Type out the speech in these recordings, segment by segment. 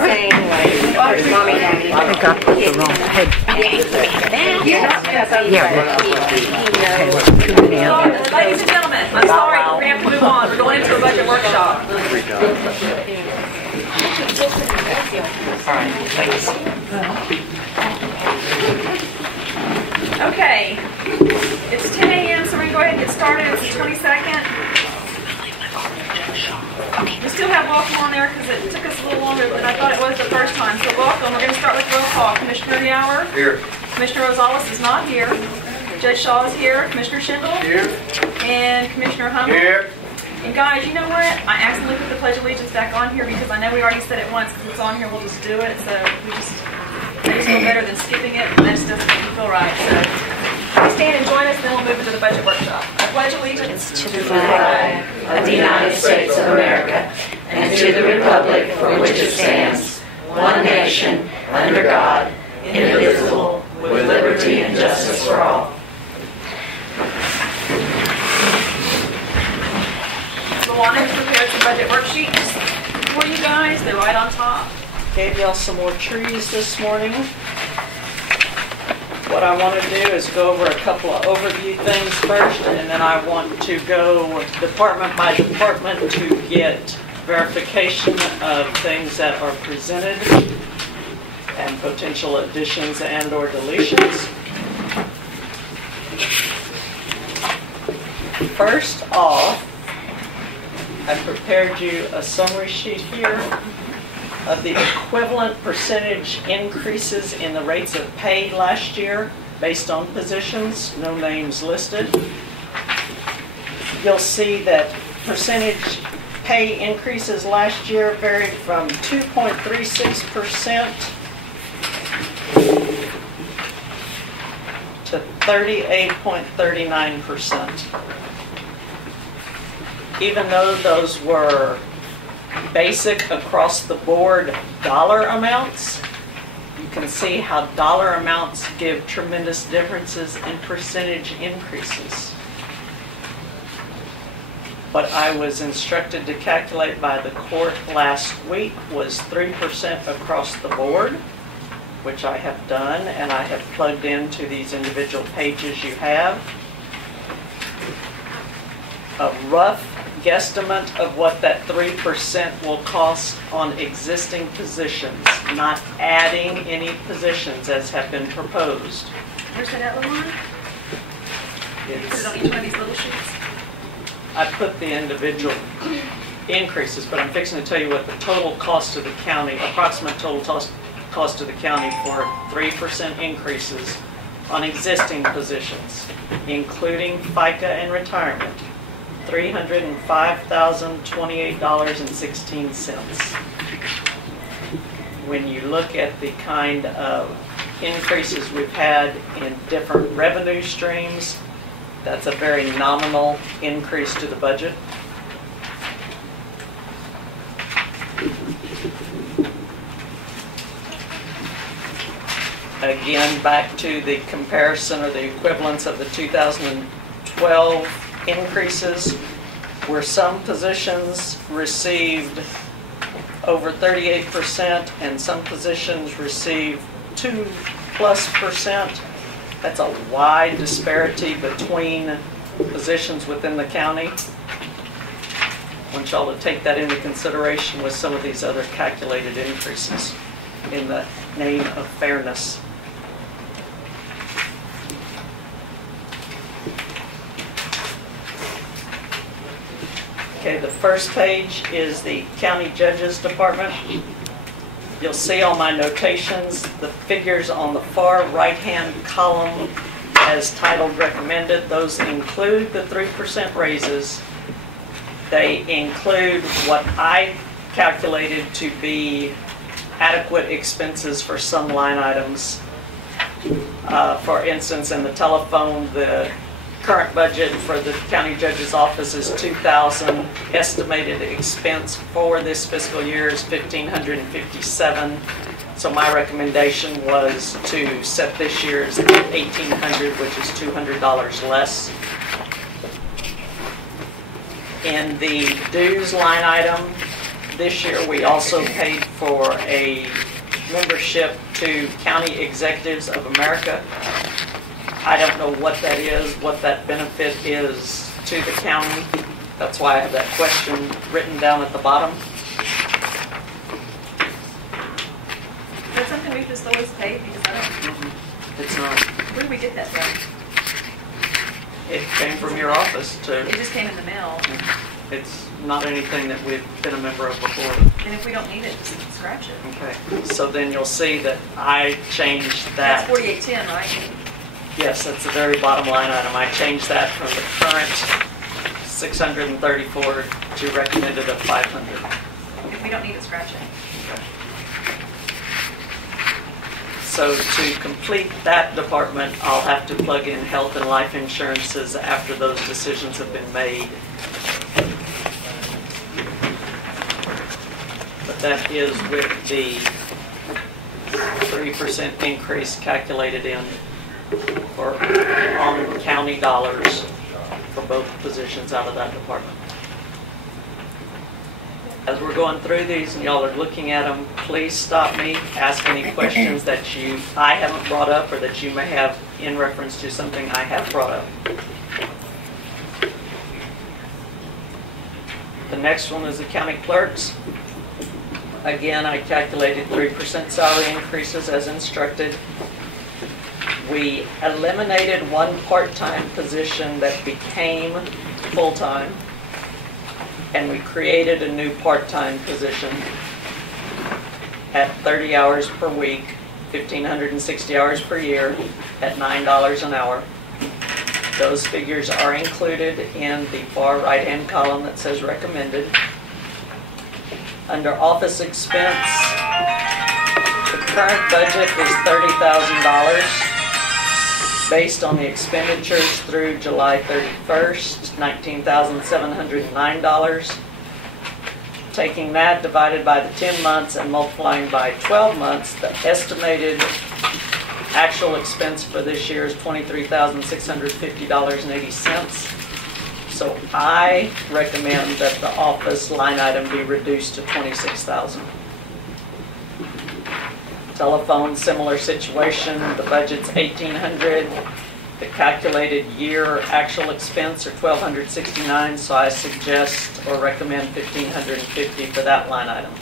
saying, like, mommy, daddy. I think I put the wrong head. Ladies and gentlemen, I'm sorry, we have to move on. We're going into a budget workshop. Okay, it's 10 a.m., so we're going to go ahead and get started. It's the 22nd. We still have welcome on there because it took us a little longer than I thought it was the first time. So welcome. We're going to start with roll call. Commissioner Yower. Here. Commissioner Rosales is not here. Judge Shaw is here. Commissioner Schindel. Here. And Commissioner Hummel. Here. And guys, you know what? I accidentally put the Pledge of Allegiance back on here because I know we already said it once because it's on here. We'll just do it. So I just feel better than skipping it. And that just doesn't make me feel right. So stand and join us, then we'll move into the budget workshop. I pledge allegiance to the flag of the United States of America and to the republic for which it stands, one nation, under God, indivisible, with liberty and justice for all. Luana has prepared some budget worksheets for you guys. They're right on top. Gave y'all some more trees this morning. What I want to do is go over a couple of overview things first, and then I want to go department by department to get verification of things that are presented and potential additions and or deletions. First off, I prepared you a summary sheet here of the equivalent percentage increases in the rates of pay last year based on positions, no names listed. You'll see that percentage pay increases last year varied from 2.36% to 38.39%. Even though those were basic across the board dollar amounts, you can see how dollar amounts give tremendous differences in percentage increases. What I was instructed to calculate by the court last week was 3% across the board, which I have done, and I have plugged into these individual pages you have. A rough guesstimate of what that 3% will cost on existing positions, not adding any positions as have been proposed. Where's that little one? Put it on each one of these little sheets. I put the individual increases, but I'm fixing to tell you what the total cost to the county, approximate total cost to the county for 3% increases on existing positions, including FICA and retirement. $305,028.16. When you look at the kind of increases we've had in different revenue streams, that's a very nominal increase to the budget. Again, back to the comparison or the equivalence of the 2012 increases, where some positions received over 38% and some positions received 2+%. That's a wide disparity between positions within the county. I want y'all to take that into consideration with some of these other calculated increases in the name of fairness. Okay, the first page is the County Judges Department. You'll see all my notations. The figures on the far right-hand column as titled recommended, those include the 3% raises. They include what I calculated to be adequate expenses for some line items. For instance, in the telephone, the current budget for the county judge's office is $2,000. Estimated expense for this fiscal year is $1,557. So my recommendation was to set this year's at $1,800, which is $200 less. In the dues line item, This year, we also paid for a membership to County Executives of America. I don't know what that is, what that benefit is to the county. That's why I have that question written down at the bottom. Is that something we've just always paid? Because I don't, It's not. where did we get that from? It came from your office It to, just came in the mail. it's not anything that we've been a member of before. And if we don't need it, just scratch it. Okay, so then you'll see that I changed That's that. 4810, right? Yes, that's the very bottom line item. I changed that from the current 634 to recommended of 500. If we don't need it, scratch it. So to complete that department, I'll have to plug in health and life insurances after those decisions have been made. But that is with the 3% increase calculated in for on county dollars for both positions out of that department. As we're going through these and y'all are looking at them, please stop me, ask any questions that I haven't brought up or that you may have in reference to something I have brought up. The next one is the county clerks. Again, I calculated 3% salary increases as instructed. We eliminated one part-time position that became full-time, and we created a new part-time position at 30 hours per week, 1,560 hours per year, at $9 an hour. Those figures are included in the far right-hand column that says recommended. Under office expense, the current budget is $30,000 based on the expenditures through July 31st, $19,709. Taking that divided by the 10 months and multiplying by 12 months, the estimated actual expense for this year is $23,650.80. So I recommend that the office line item be reduced to $26,000. Telephone, similar situation. The budget's $1,800. The calculated year actual expense are $1,269. So I suggest or recommend $1,550 for that line item.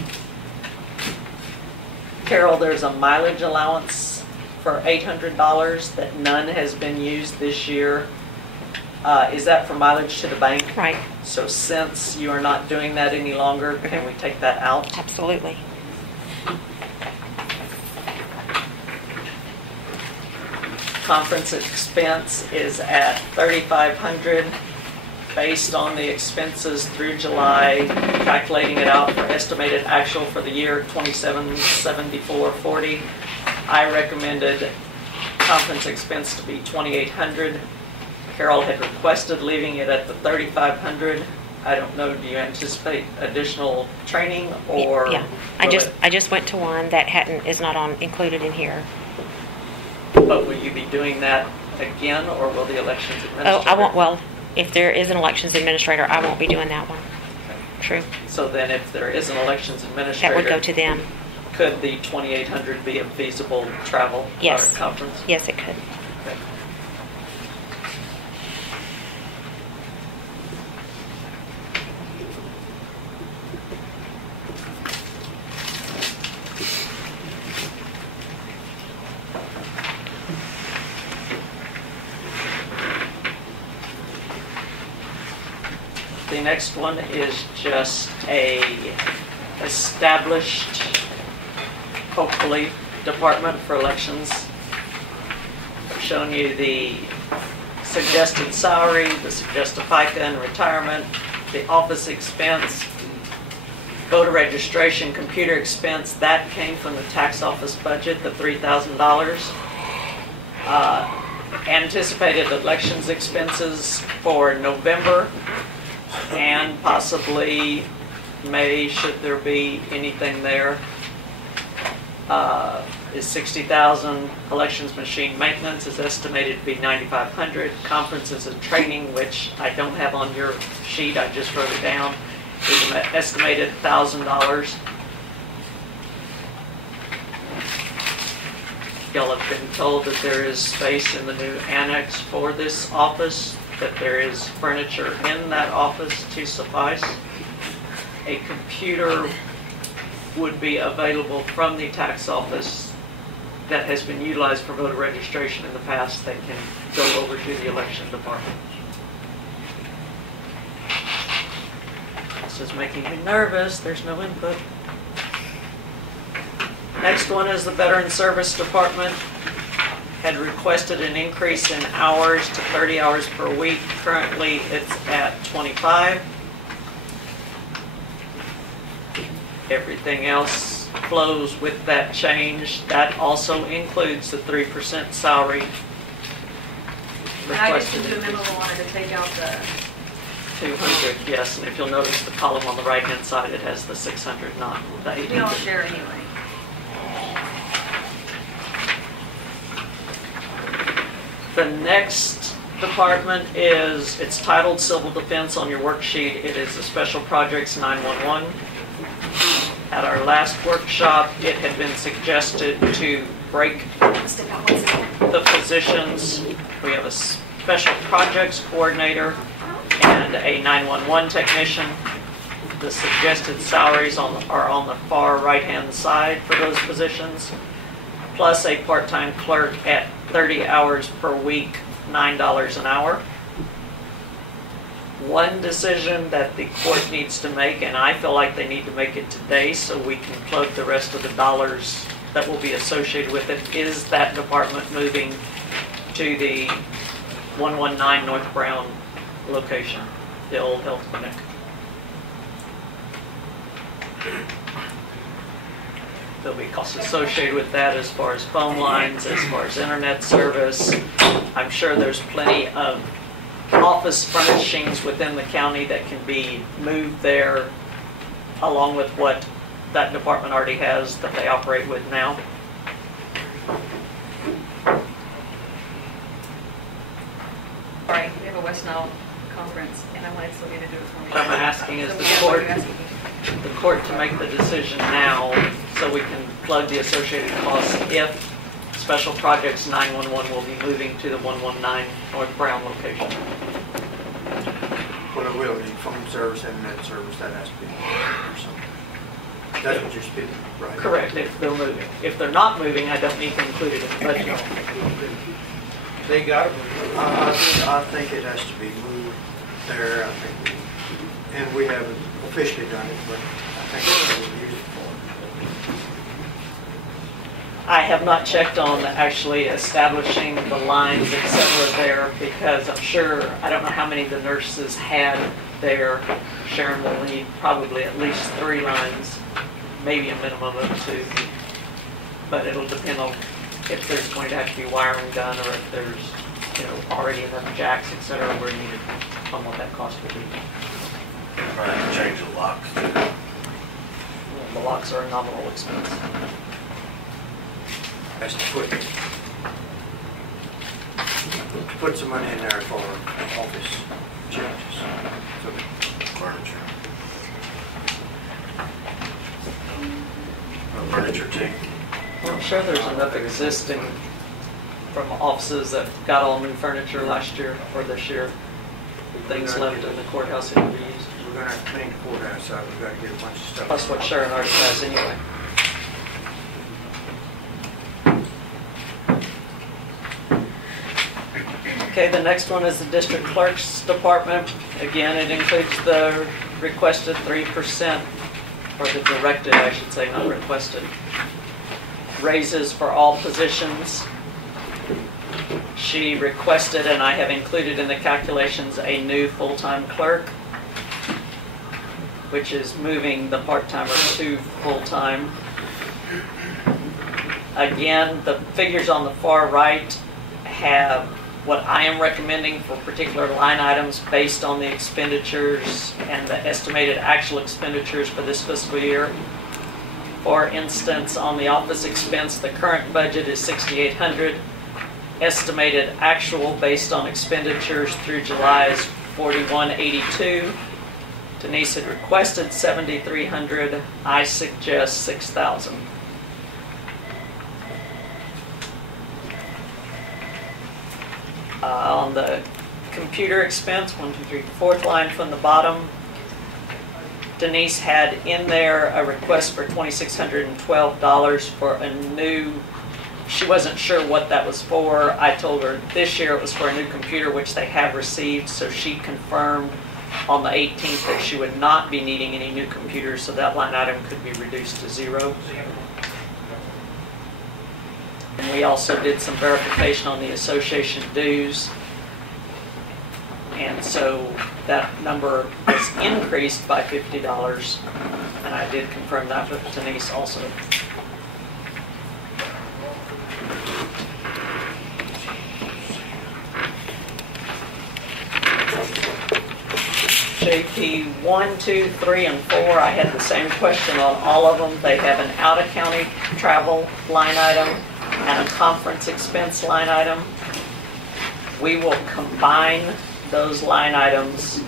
Carol, there's a mileage allowance for $800 that none has been used this year. Is that for mileage to the bank? Right, So since you are not doing that any longer, can we take that out? absolutely. Conference expense is at $3,500 based on the expenses through July, calculating it out for estimated actual for the year $2,774.40. I recommended conference expense to be $2,800. Carol had requested leaving it at the $3,500. I don't know, do you anticipate additional training or? Yeah, I just went to one that is not included in here. But will you be doing that again, or will the elections administrator? Oh, I won't, well, if there is an elections administrator, I won't be doing that one. True. So then if there is an elections That administrator, would go to them. could the $2,800 be a feasible travel Yes. or conference? Yes, it could. Okay. The next one is just a established, hopefully, department for elections. I've shown you the suggested salary, the suggested FICA and retirement, the office expense, voter registration, computer expense. That came from the tax office budget, the $3,000. Anticipated elections expenses for November and possibly May, should there be anything there, is $60,000. Elections machine maintenance is estimated to be $9,500. Conferences and training, which I don't have on your sheet, I just wrote it down, is estimated $1,000. Y'all have been told that there is space in the new annex for this office, that there is furniture in that office to suffice. A computer would be available from the tax office that has been utilized for voter registration in the past that can go over to the election department. This is making me nervous. There's no input. Next one is the Veteran Service Department. Had requested an increase in hours to 30 hours per week. Currently, it's at 25. Everything else flows with that change. That also includes the 3% salary. And I just did a memo wanted to take out the, 200, yes, and if you'll notice the column on the right-hand side, it has the 600, not the we all 800. share anyway. The next department is, it's titled Civil Defense on your worksheet. It is the Special Projects 911. At our last workshop, it had been suggested to break Stick out one second. the positions. We have a Special Projects Coordinator and a 911 technician. The suggested salaries are on the far right-hand side for those positions, plus a part-time clerk at 30 hours per week, $9 an hour. One decision that the court needs to make, and I feel like they need to make it today so we can plug the rest of the dollars that will be associated with it, is that department moving to the 119 North Brown location, the old health clinic. There'll be costs associated with that as far as phone lines, as far as internet service. I'm sure there's plenty of office furnishings within the county that can be moved there, along with what that department already has that they operate with now. Sorry, we have a West Nile conference, and I wanted Sylvia to do it for me. What I'm asking is So the what court, are you asking me? the court to make the decision now so we can plug the associated costs if Special Projects 911 will be moving to the 119 North Brown location. Well, it will need phone service, internet service, that has to be or something. That's what you're speaking, right? Correct, if they're moving. If they're not moving, I don't need to include it in the budget. They got it. I think it has to be moved there, I think, and we haven't officially done it, but I think that's what we'll use it for. I have not checked on actually establishing the lines, et cetera, there, because I'm sure, I don't know how many the nurses had there. Sharon will need probably at least 3 lines, maybe a minimum of 2. But it'll depend on if there's going to have to be wiring done, or if there's, already enough jacks, et cetera, where needed, on what that cost would be. Probably have to change the locks too. The locks are a nominal expense. Has to put some money in there for office changes. Furniture. Furniture team. Well, I'm sure there's enough existing from offices that got all new furniture last year or this year. Things left in the courthouse that can be used. We're gonna have to clean the courthouse out, we've got to get a bunch of stuff. Plus what Sharon already has anyway. Okay, the next one is the district clerk's department. Again, it includes the requested 3%, or the directed, I should say, not requested, raises for all positions. She requested, and I have included in the calculations, a new full-time clerk, which is moving the part-timer to full-time. Again, the figures on the far right have what I am recommending for particular line items based on the expenditures and the estimated actual expenditures for this fiscal year. For instance, on the office expense, the current budget is $6,800. Estimated actual based on expenditures through July is $4182. Denise had requested 7,300. I suggest 6,000. On the computer expense, 1, 2, 3, fourth line from the bottom, Denise had in there a request for $2,612 for a new, she wasn't sure what that was for. I told her this year it was for a new computer, which they have received, so she confirmed on the 18th that she would not be needing any new computers, so that line item could be reduced to 0. And we also did some verification on the association dues. And so that number was increased by $50. And I did confirm that with Denise also. JP 1, 2, 3, and 4, I had the same question on all of them. They have an out-of-county travel line item and a conference expense line item. We will combine those line items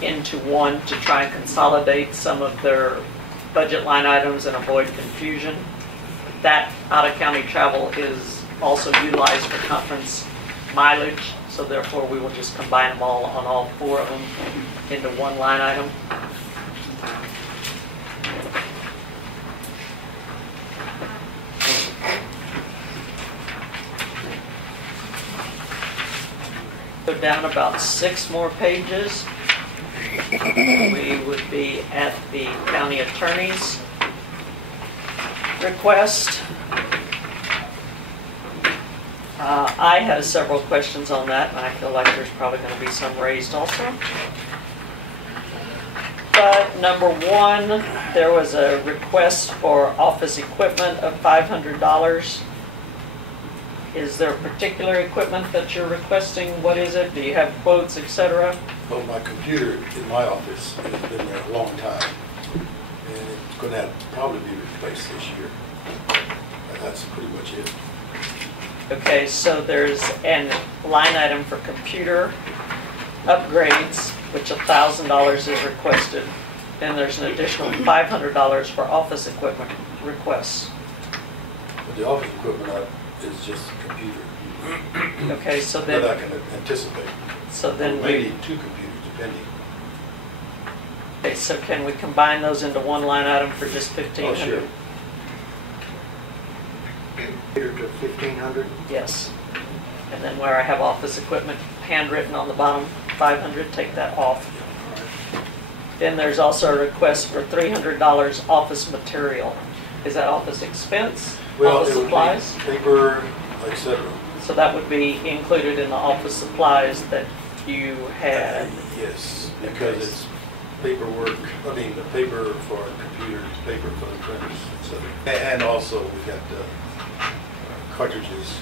into one to try and consolidate some of their budget line items and avoid confusion. That out-of-county travel is also utilized for conference mileage, so therefore we will just combine them all on all 4 of them into one line item. Go down about 6 more pages. We would be at the county attorney's request. I have several questions on that, and I feel like there's probably going to be some raised also. But number 1, there was a request for office equipment of $500. Is there particular equipment that you're requesting? What is it? Do you have quotes, etc.? Well, my computer in my office has been there a long time, and it's going to have to probably be replaced this year. That's pretty much it. Okay, so there's a line item for computer upgrades, which $1,000 is requested. Then there's an additional $500 for office equipment requests. But the office equipment is just a computer. Okay, so then that I can anticipate. So then maybe 2 computers, depending. Okay, so can we combine those into one line item for just $1,500? Oh, sure. Computer to 1,500. Yes. And then where I have office equipment handwritten on the bottom, 500, take that off. Then there's also a request for $300 office material. Is that office expense? Well, office it would supplies? be paper, etc. So that would be included in the office supplies that you had? Yes, because it's paperwork, I mean, the paper for computers, paper for the printers, etc. And also we got cartridges.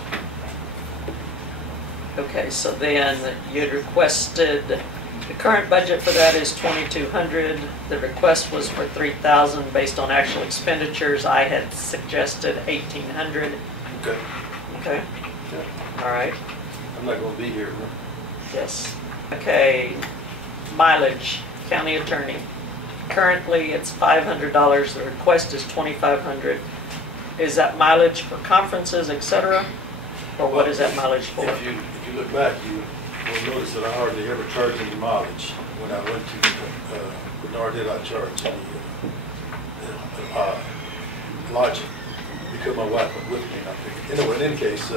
Okay, so then you had requested, the current budget for that is $2,200. The request was for $3,000 based on actual expenditures. I had suggested $1,800. Okay. Okay. Yeah. All right. I'm not going to be here. No? Yes. Okay. Mileage, county attorney. Currently, it's $500. The request is $2,500. Is that mileage for conferences, etc.? Or what is that mileage for? If you look back, you will notice that I hardly ever charged any mileage. When I went to Bernard, did I charge any lodging because my wife went with me. And I figured, anyway, in any case,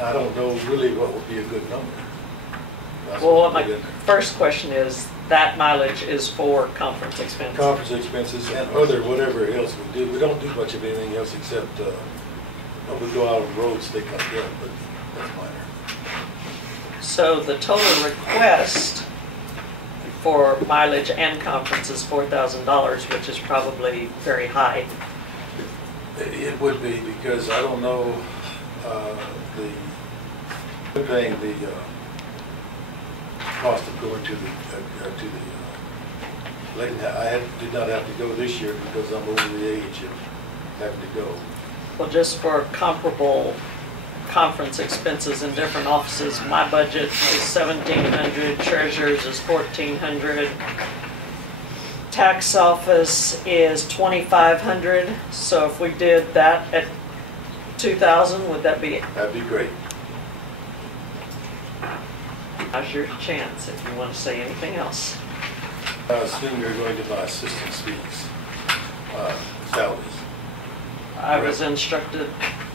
I don't know really what would be a good number. That's Well, my first question is, that mileage is for conference expenses? Conference expenses and other whatever else we do. We don't do much of anything else except we go out on roads, they come down, but that's minor. So the total request for mileage and conference is $4,000, which is probably very high. It would be, because I don't know, paying the cost of going to the I did not have to go this year because I'm over the age of having to go. Well, just for comparable conference expenses in different offices. My budget is $1,700, treasurer's is $1,400. Tax office is $2,500, so if we did that at $2,000, would that be, That'd be great. now's your chance if you want to say anything else. I assume you're going to my assistant's fees, salaries. I was instructed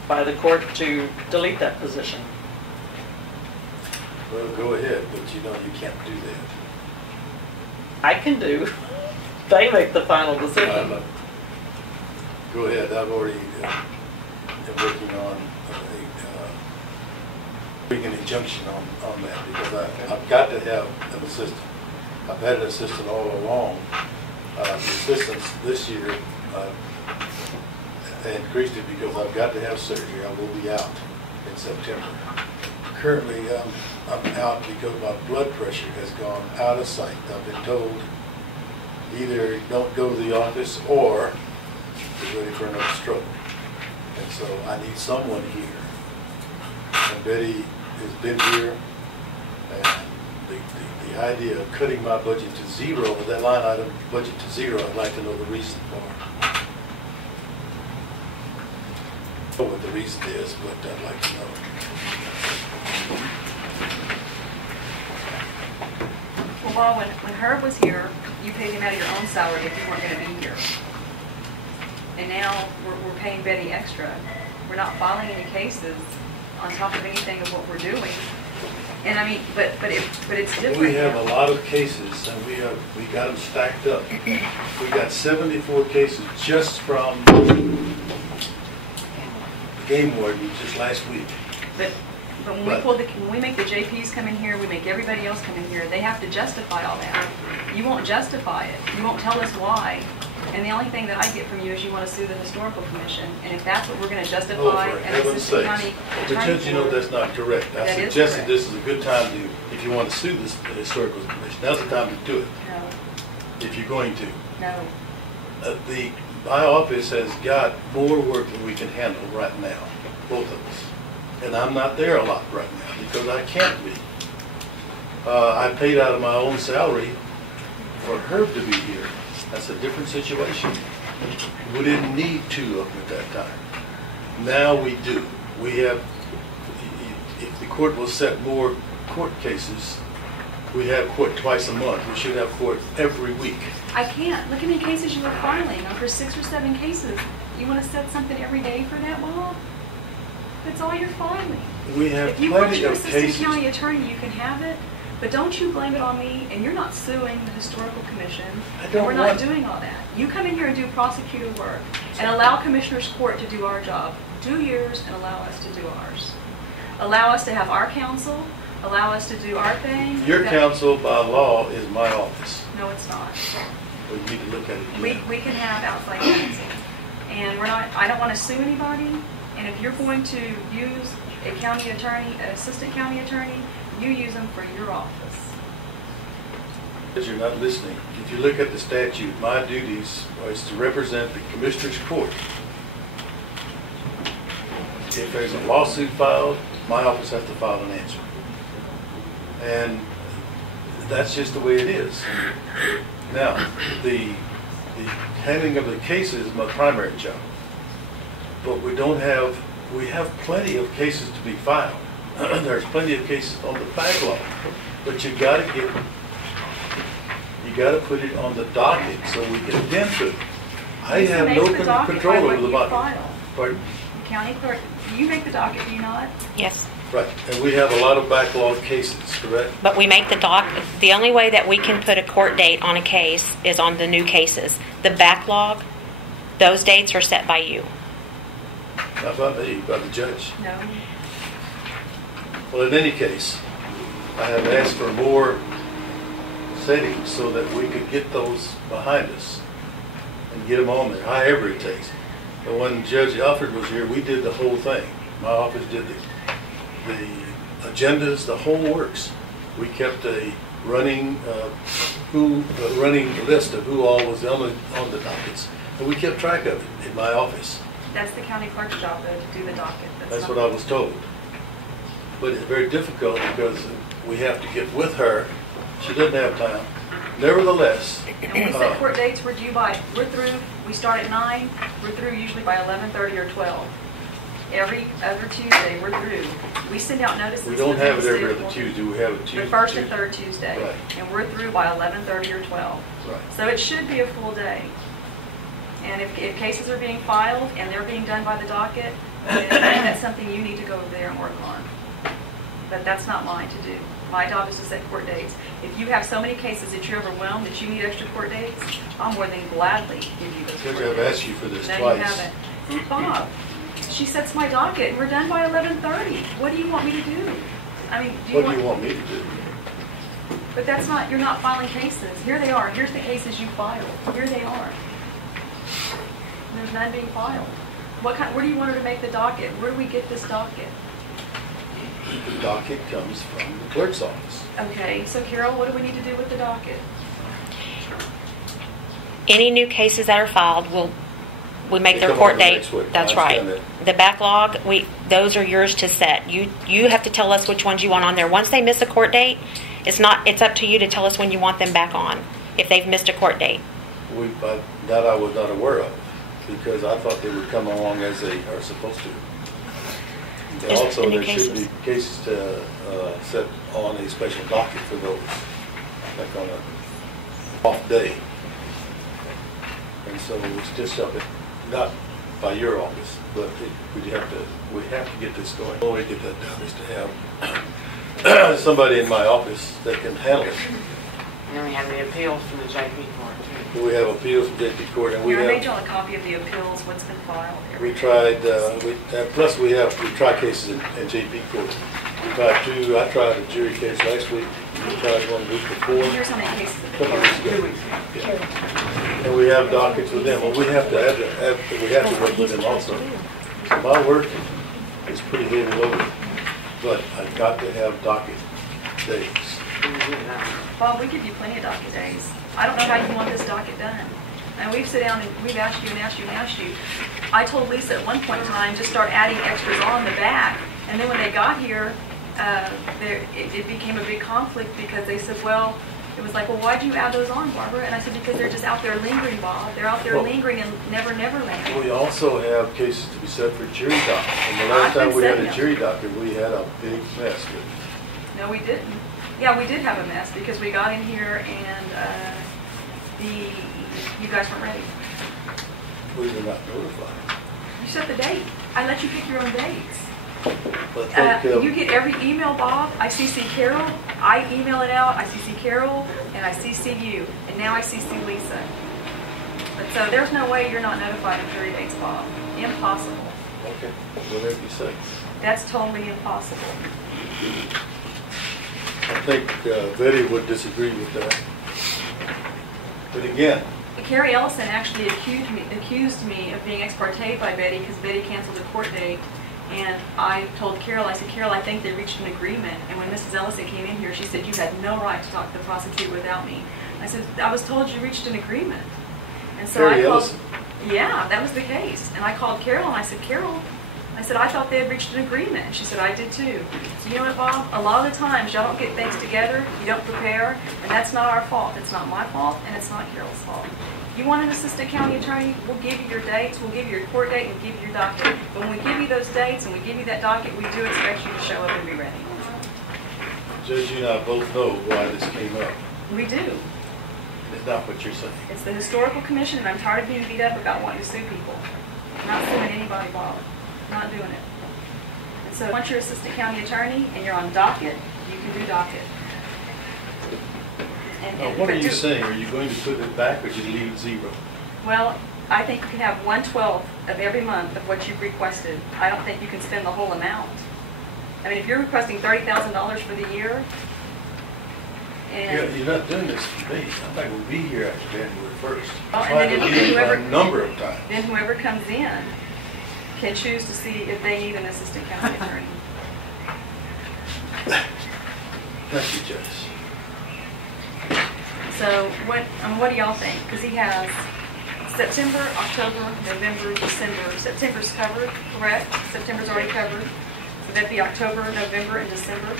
by the court to delete that position. Well, go ahead, but you know you can't do that. I can do, they make the final decision. Go ahead, I've already been working on bringing an injunction on that because I've got to have an assistant. I've had an assistant all along. The assistants this year increased it because I've got to have surgery. I will be out in September. Currently, I'm out because my blood pressure has gone out of sight. I've been told either don't go to the office or get ready for another stroke. And so I need someone here. And Betty has been here, and the idea of cutting my budget to zero, that line item budget to zero, I'd like to know the reason for. I know what the reason is, but I'd like to know. Well, Bob, when Herb was here, you paid him out of your own salary if you weren't going to be here. And now we're paying Betty extra. We're not filing any cases on top of anything of what we're doing. And I mean, but it's different. We have a lot of cases, and we got them stacked up. We got 74 cases just from the game warden just last week. But when we make the JPs come in here, we make everybody else come in here. They have to justify all that. You won't justify it. You won't tell us why. And the only thing that I get from you is you want to sue the historical commission. And if that's what we're going to justify, for and heaven's assistant sakes. county But attorney Judge, you know for- that's not correct. I That is suggested correct. this is a good time to, if you want to sue the historical commission, now's the time to do it, No, if you're going to. no. My office has got more work than we can handle right now, both of us. And I'm not there a lot right now because I can't be. I paid out of my own salary for Herb to be here. That's a different situation. We didn't need two of them at that time. Now we do. We have, if the court will set more court cases, we have court twice a month. We should have court every week. I can't. Look how many cases you were filing. For 6 or 7 cases. You want to set something every day for that, Bob? That's all you're filing. We have If you want plenty your of assistant cases. county attorney, you can have it. But don't you blame it on me, and you're not suing the historical commission. I don't We're not want- doing all that. You come in here and do prosecutor work, and allow Commissioners Court to do our job. Do yours and allow us to do ours. Allow us to have our counsel, allow us to do our thing. Your That- counsel by law is my office. No, it's not. We need to look at it We again. can have outside counsel. And we're not, I don't want to sue anybody. And if you're going to use a county attorney, an assistant county attorney, you use them for your office. Because you're not listening. If you look at the statute, my duties is to represent the Commissioners Court. If there's a lawsuit filed, my office has to file an answer. And that's just the way it is. Now, the handling of the cases is my primary job. But we have plenty of cases to be filed. There's plenty of cases on the backlog. But you gotta put it on the docket so we can attend to it. I Lisa have makes no the docket control by over what the you docket. file. Pardon? The county clerk, you make the docket, do you not? Yes. Right, and we have a lot of backlog cases, correct? But we make the only way that we can put a court date on a case is on the new cases. The backlog, those dates are set by you. Not by me, by the judge. No. Well, in any case, I have asked for more settings so that we could get those behind us and get them on there, however it takes. But when Judge Alfred was here, we did the whole thing. My office did the agendas, the whole works. We kept a running list of who all was on the dockets, and we kept track of it in my office. That's the county clerk's job, though, to do the docket. That's not- what I was told. but it's very difficult because we have to get with her. She doesn't have time. Nevertheless, And when we set court dates, we're through, we start at 9, we're through usually by 11:30 or 12. Every other Tuesday, we're through. We send out notices. we don't to have it the every city other Tuesday. We have it Tuesday. The first and third Tuesday. Right. And we're through by 11:30 or 12. Right. So it should be a full day. And if cases are being filed and they're being done by the docket, then that's something you need to go over there and work on. But that's not mine to do. My job is to set court dates. If you have so many cases that you're overwhelmed that you need extra court dates, I'll more than gladly give you those court Judge, I've dates. asked you for this No, twice. you haven't. Bob, she sets my docket and we're done by 11:30. What do you want me to do? I mean, What do you want me to do? But that's not, you're not filing cases. Here they are. Here's the cases you filed. Here they are. There's none being filed. Where do you want her to make the docket? Where do we get this docket? The docket comes from the clerk's office. Okay, so Carol, what do we need to do with the docket? Any new cases that are filed we make They their come court on the date. next week. That's I right. understand The backlog, those are yours to set. You have to tell us which ones you want on there. Once they miss a court date, it's up to you to tell us when you want them back on if they've missed a court date. That I was not aware of, because I thought they would come along as they are supposed to. Just Also, any there should cases. be cases to set on a special docket for those, like on a off day. And so it's just something, not by your office, but we have to get this going. The only way to get that done is to have somebody in my office that can handle it. And then we have the appeals from the JP court too. We have appeals from JP Court, and we Here, I made have, y'all a copy of the appeals, what's been filed. we tried, plus we try cases in JP Court. I tried a jury case last week, we tried one week before. Here's how many cases. Couple weeks ago. Yeah. And we have dockets with them, well, we have to work with them also. So my work is pretty heavy loaded, but I've got to have docket days. Bob, we give you plenty of docket days. I don't know how you want this docket done. And we've sat down and we've asked you and asked you and asked you. I told Lisa at one point in time, just start adding extras on the back. And then when they got here, it became a big conflict because they said, well, it was like, well, why'd you add those on, Barbara? And I said, because they're just out there lingering, Bob. They're out there lingering in Never Land. We also have cases to be set for jury docket. And the last I've been time we had setting a them. jury docket, we had a big mess with it. No, we didn't. Yeah, we did have a mess because we got in here and you guys weren't ready. We were not notified. You set the date. I let you pick your own dates. But I think, You get every email, Bob. I CC Carol. I email it out. I CC Carol, and I CC you. And now I CC Lisa. But so there's no way you're not notified of jury dates, Bob. Impossible. okay, whatever you say. That's totally impossible. I think Betty would disagree with that. But again, Carrie Ellison actually accused me of being ex parte by Betty because Betty canceled the court date. And I told Carol, I said, Carol, I think they reached an agreement. And when Mrs. Ellison came in here, she said, you had no right to talk to the prosecutor without me. I said, I was told you reached an agreement. And so Carrie I called, Ellison? yeah, that was the case. And I called Carol and I said, Carol, I thought they had reached an agreement. And she said, I did too. So you know what, Bob? A lot of the times y'all don't get things together, you don't prepare, and that's not our fault. It's not my fault, and it's not Carol's fault. You want an assistant county attorney, we'll give you your dates, we'll give you your court date, and we'll give you your docket. But when we give you those dates and we give you that docket, we do expect you to show up and be ready. Judge, you and I both know why this came up. We do. It's not what you're saying. It's the Historical Commission, and I'm tired of being beat up about wanting to sue people. I'm not suing anybody, Bob. I'm not doing it. And so once you're assistant county attorney and you're on docket, you can do docket. Now, what are you saying? Are you going to put it back or just leave it zero? Well, I think you can have 1/12 of every month of what you've requested. I don't think you can spend the whole amount. I mean, if you're requesting $30,000 for the year, and You're not doing this for me. I'm not going to be here after January 1st. Well, I've tried and to then leave whoever- a number of times. then whoever comes in can choose to see if they need an assistant county attorney. Thank you, Judge. So what do y'all think? Because he has September, October, November, December. September's covered, correct? September's already covered. So that'd be October, November, and December.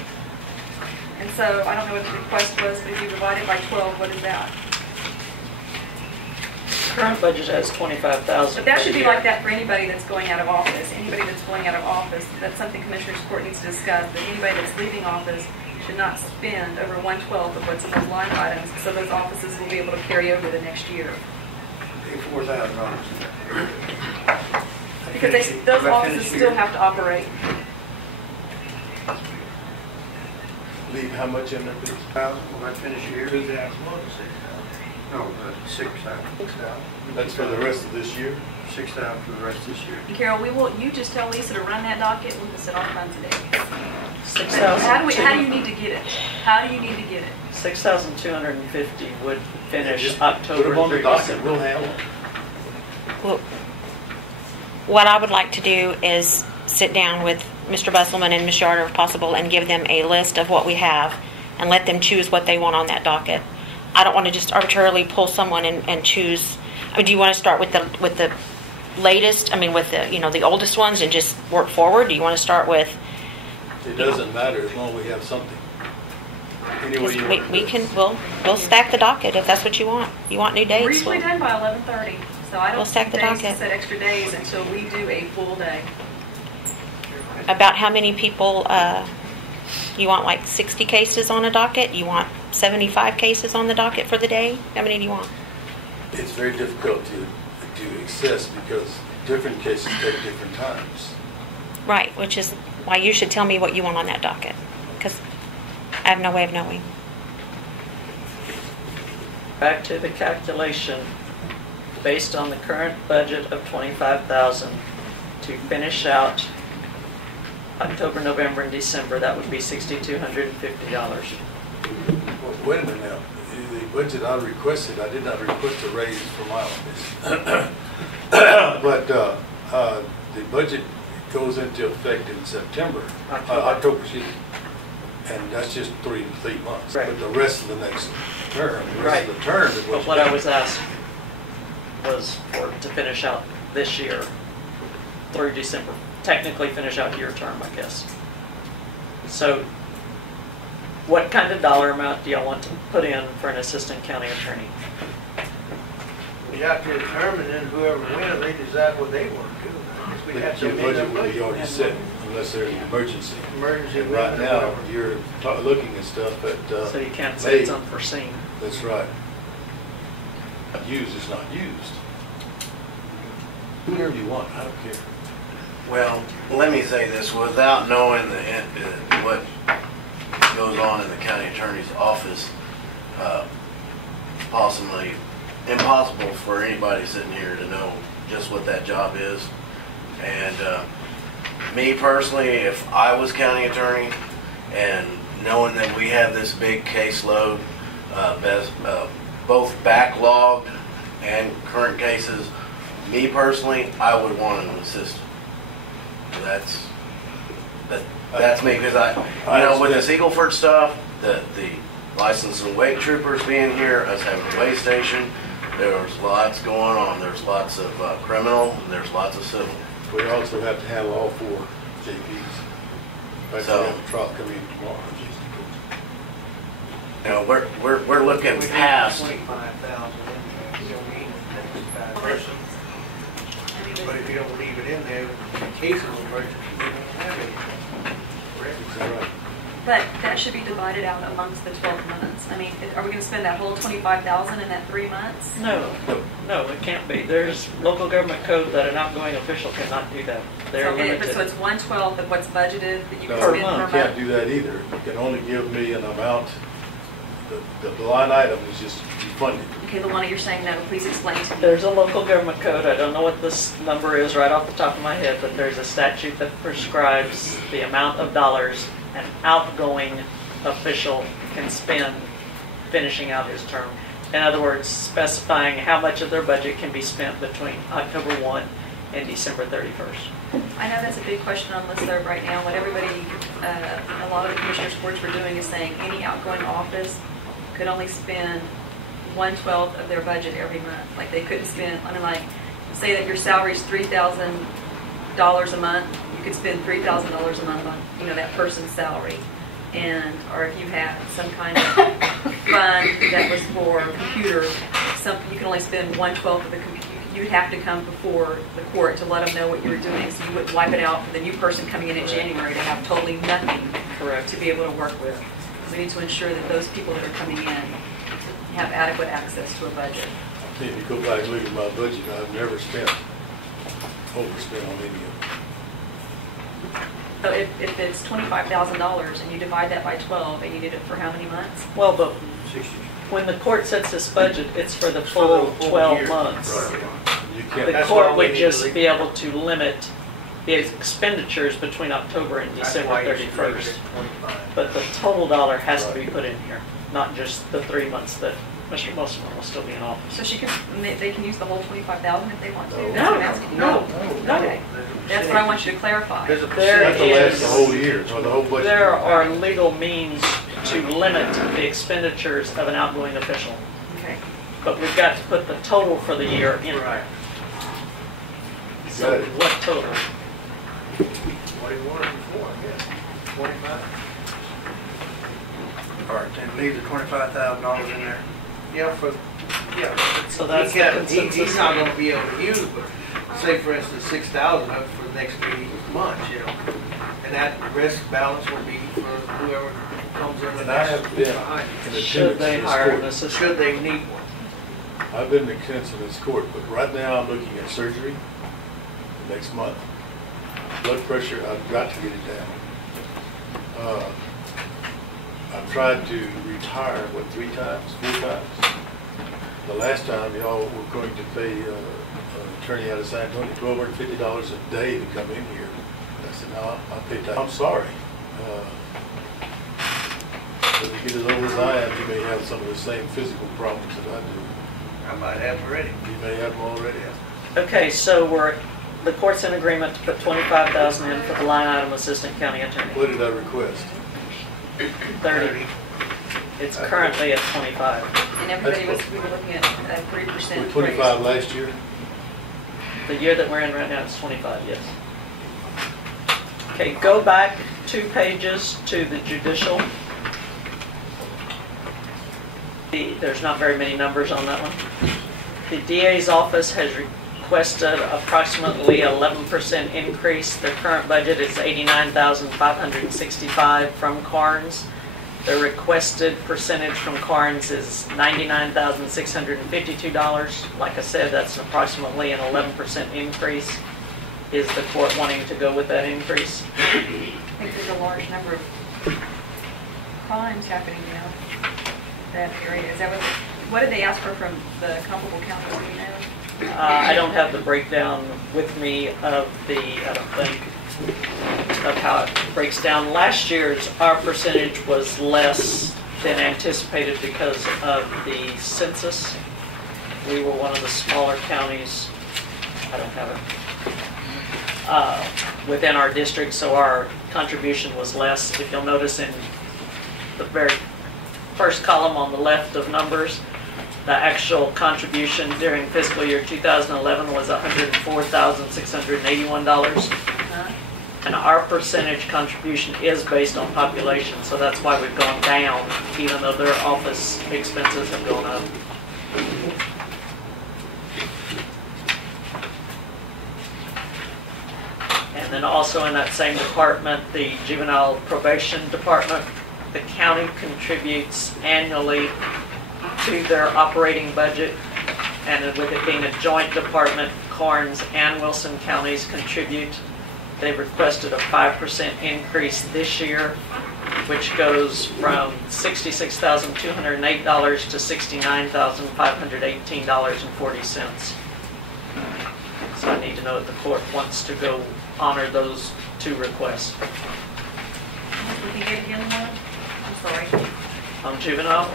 And so I don't know what the request was, but if you divide it by 12, what is that? Current budget has 25,000. But that should be like that for anybody that's going out of office. Anybody that's going out of office, that's something Commissioners Court needs to discuss. But anybody that's leaving office should not spend over 1/12 of what's in those line items, so those offices will be able to carry over the next year. $4,000. Because those offices still have to operate. Leave how much in there, please? 6,000 when I finish the year? 2,000. No, 6,000. That's for the rest of this year? 6,000 for the rest of this year. And Carol, you just tell Lisa to run that docket, we can set all kinds of dates. 6,000. How do you need to get it? How do you need to get it? 6,250 would finish Just October Put them on the through docket, December. we'll handle it. Well, what I would like to do is sit down with Mr. Busselman and Ms. Yarder if possible and give them a list of what we have and let them choose what they want on that docket. I don't want to just arbitrarily pull someone and choose. I mean, do you want to start with the latest? I mean, with the oldest ones and just work forward? Do you want to start with? It doesn't matter as long as we have something. Any way you want to We do it. can we'll stack the docket if that's what you want. You want new dates? We're usually Well, done by 11:30, so I We'll don't stack think the days to docket. set extra days until we do a full day. about how many people you want, like 60 cases on a docket? You want 75 cases on the docket for the day? How many do you want? It's very difficult to assess because different cases take different times. Right, which is why you should tell me what you want on that docket, because I have no way of knowing. Back to the calculation, based on the current budget of 25,000 to finish out October, November, and December, that would be $6,250. Well, wait a minute now. The budget I requested, I did not request a raise for my office. But the budget goes into effect in September, October, excuse me. And that's just three months. Right. But the rest of the next term, the Right. rest of the term is But what I was asked was to finish out this year through December. Technically finish out your term, I guess. So what kind of dollar amount do y'all want to put in for an assistant county attorney? We have to determine, and whoever wins, they decide what they want to do. We have to Your amend budget our will be budget. already set unless there's an emergency. Emergency. And right now, whatever. you're looking at stuff that, So you can't say it's May. unforeseen. That's right. Used is not used. Whoever you want, I don't care. Well, let me say this, without knowing what goes on in the county attorney's office, possibly impossible for anybody sitting here to know just what that job is. And me personally, if I was county attorney and knowing that we have this big caseload, both backlogged and current cases, me personally, I would want an assistant. That's me, because with this Eagleford stuff, the license and weight troopers being here, us having a weigh station, there's lots going on. There's lots of criminal, and there's lots of civil. We also have to handle all four JPs. That's So- why the trial coming in tomorrow. We're looking past. 25,000 in there, you don't need that person. But if you don't leave it in there, in case of emergency, you don't have it. Is that right? But that should be divided out amongst the 12 months. I mean, are we going to spend that whole 25,000 in that 3 months? No, it can't be. There's local government code that an outgoing official cannot do that. They're Okay, but limited. so it's 1/12 of what's budgeted that you can No, spend you per can't month? do that either. You can only give me an amount, the line item is just funded. Okay, the one that you're saying no, please explain to me. There's a local government code, I don't know what this number is right off the top of my head, but there's a statute that prescribes the amount of dollars an outgoing official can spend finishing out his term. In other words, specifying how much of their budget can be spent between October 1 and December 31st. I know that's a big question on listserv right now. What everybody, a lot of the commissioners' courts were doing is saying any outgoing office could only spend 1/12 of their budget every month. Like they couldn't spend, I mean, like, say that your salary is $3,000 $3,000 a month, you could spend $3,000 a month on, you know, that person's salary. And, or if you had some kind of fund that was for computer, you can only spend 1/12 of the computer. You'd have to come before the court to let them know what you were doing, so you wouldn't wipe it out for the new person coming in January to have totally nothing to be able to work with. We need to ensure that those people that are coming in have adequate access to a budget. I think if you go back and look at my budget, I've never overspent on any of it. So if it's $25,000 and you divide that by 12, and you did it for how many months? Well, but 60. when the court sets this budget, it's for the full 12 year. months. Right. You The can't, That's why court we would need just to leave- be able to limit the expenditures between October and December 31st. But the total dollar has to be put in here, not just the 3 months that Mr. Musselman will still be in office. So they can use the whole $25,000 if they want to? No. That's what I'm asking. No. Okay. That's what I want you to clarify. There's a There that's the last is- the whole year, or the whole budget. There are legal means to limit the expenditures of an outgoing official, Okay. but we've got to put the total for the year in. Right. So Got it. what total? What do you want it for? Yeah, 25. All right, then leave the $25,000 in there. Yeah, So that's the He's consensus. not gonna be able to use, but say for instance, 6,000 up for the next 3 months, you know. And that risk balance will be for whoever comes in the And I have next been behind. in Should attendance they in this hire an court. assistant? Should they need one. I've been in attendance in this court, but right now I'm looking at surgery next month. Blood pressure, I've got to get it down. I've tried to retire, 3 times, 4 times? The last time, y'all were going to pay an attorney out of San Antonio $1,250 a day to come in here. And I said, no, I'll pay that. I'm sorry. As you get as old as I am, you may have some of the same physical problems that I do. I might have already. You may have them already. Okay, so the court's in agreement to put $25,000 in for the line item assistant county attorney. What did I request? 30. It's currently at 25. And everybody we were looking at a 3% With 25 last year? The year that we're in right now is 25, yes. Okay, go back 2 pages to the judicial. There's not very many numbers on that one. The DA's office has requested approximately 11% increase. Their current budget is $89,565 from Karnes. The requested percentage from Karnes is $99,652. Like I said, that's approximately an 11% increase. Is the court wanting to go with that increase? I think there's a large number of crimes happening now in that area. Is that what did they ask for from the comparable counties, do you know? I don't have the breakdown with me of of how it breaks down. Last year's, our percentage was less than anticipated because of the census. We were one of the smaller counties. I don't have it. Within our district, so our contribution was less. If you'll notice in the very first column on the left of numbers, the actual contribution during fiscal year 2011 was $104,681. And our percentage contribution is based on population, so that's why we've gone down, even though their office expenses have gone up. And then also in that same department, the juvenile probation department, the county contributes annually to their operating budget, and with it being a joint department, Karnes and Wilson counties contribute. They've requested a 5% increase this year, which goes from $66,208 to $69,518.40. So I need to know if the court wants to go honor those 2 requests. We can get again one? I'm sorry. On juvenile,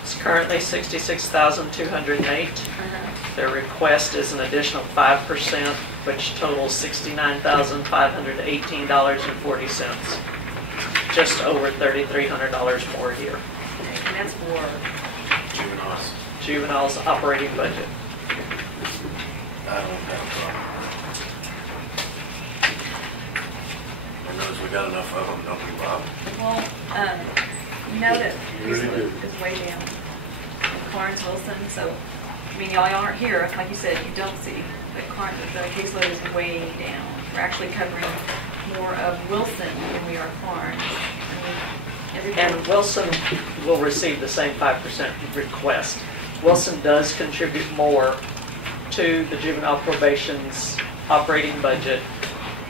it's currently $66,208. Their request is an additional 5%, which totals $69,518.40. Just over $3,300 more a year. And that's for Juvenile's operating budget. I don't have a problem. got enough of them, don't we, Bob? Well, you know that Really caseload good. is way down in Karnes, Wilson, so, I mean, y'all aren't here, like you said, you don't see, but the caseload is way down. We're actually covering more of Wilson than we are Karnes. I mean, And everybody, Wilson will receive the same 5% request. Wilson does contribute more to the juvenile probation's operating budget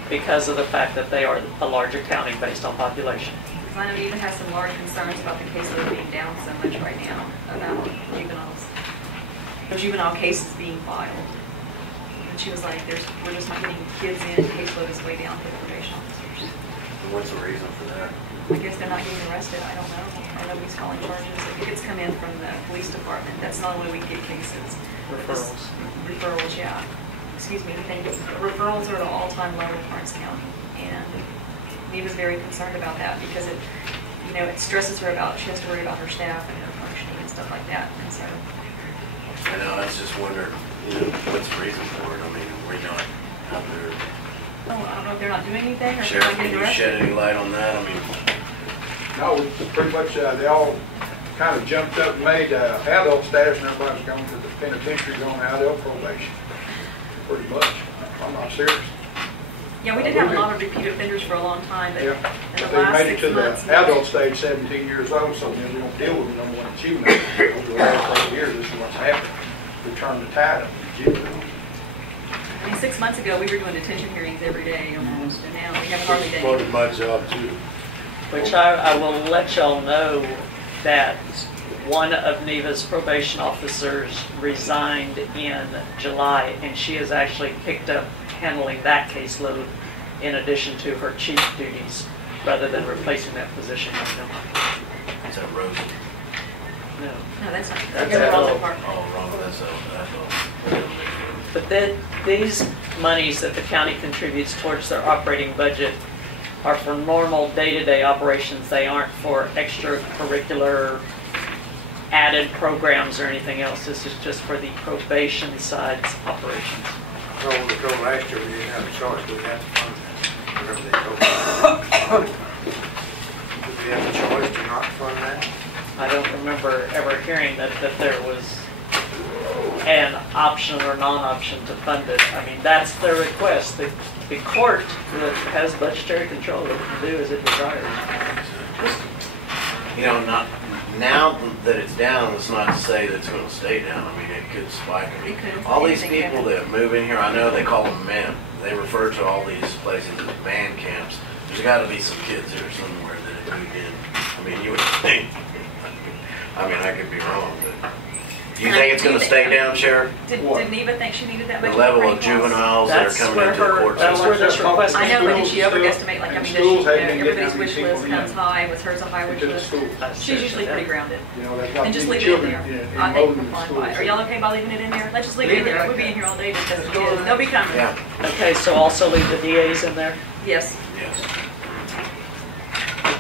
because of the fact that they are a larger county based on population. because I know Eva has some large concerns about the caseload being down so much right now, about juveniles, the juvenile cases being filed. And she was like, we're just not getting kids in, caseload is way down for the probation officers. And what's the reason for that? I guess they're not getting arrested, I don't know. I know nobody's calling charges. I think it's come in from the police department. That's not the way we get cases. Referrals. Referrals, yeah. Excuse me, referrals are at an all-time low in Karnes County. And Neva's very concerned about that because it, you know, it stresses her about, she has to worry about her staff and their functioning and stuff like that. And so, I know, I was just wondering, you know, what's the reason for it? I mean, we're not out there. oh, I don't know if they're not doing anything or if they're Sheriff, not can getting you shed arrested. any light on that? I mean, No, we pretty much, they all kind of jumped up and made adult status, and everybody's gone to the penitentiary, going to adult probation. Pretty much. I'm not serious. Yeah, we did have a lot of repeat offenders for a long time, but Yeah. in But the they last made it 6 to months. the adult stage, 17 years old, so then we don't deal with them no more in juvenile. Over the last 8 years, this is what's happened. We turned the tide up in juvenile. I mean, 6 months ago, we were doing detention hearings every day almost, and now we have hardly It's part day. of my job too. Which I will let y'all know that one of Neva's probation officers resigned in July, and she has actually picked up handling that caseload in addition to her chief duties, rather than replacing that position with him. is that Rosie? No. No, that's not, That's they're the wrong adult. department. Oh, wrong, that's all. But then, these monies that the county contributes towards their operating budget are for normal day-to-day operations. They aren't for extracurricular added programs or anything else. This is just for the probation side's operations. So when we go last year, we didn't have a choice, we had to fund that. Whenever they go. Did we have a choice to not fund that? I don't remember ever hearing that there was an option or non-option to fund it. I mean, that's their request. The court that has budgetary control, it can do as it desires. You know, not, now that it's down, it's not to say that it's gonna stay down. I mean, it could spike. I mean, It could. all these Anything people happen. that move in here, I know they call them men. They refer to all these places as man camps. There's gotta be some kids here somewhere that have moved in. I mean, you would think. I mean, I could be wrong, but do you think it's gonna stay down, Sheriff? Did Neva think she needed that The much? level of for anything else? juveniles that are That's coming where into the her- court that's system? where this request I know, but did she Schools and overestimate, like, I stuff, mean, and does she, schools hadn't been everybody's getting wish people list in. comes high, was hers a high wish Into the list? school. She's usually pretty grounded. You know, they've got And just many leave it in children there. I think we're enrolled in fine schools. by it. Are y'all okay by leaving it in there? Let's just leave it in there. We'll be in here all day discussing Let's go kids. ahead. They'll be coming. Yeah, Okay, so also leave the DAs in there? Yes. yes.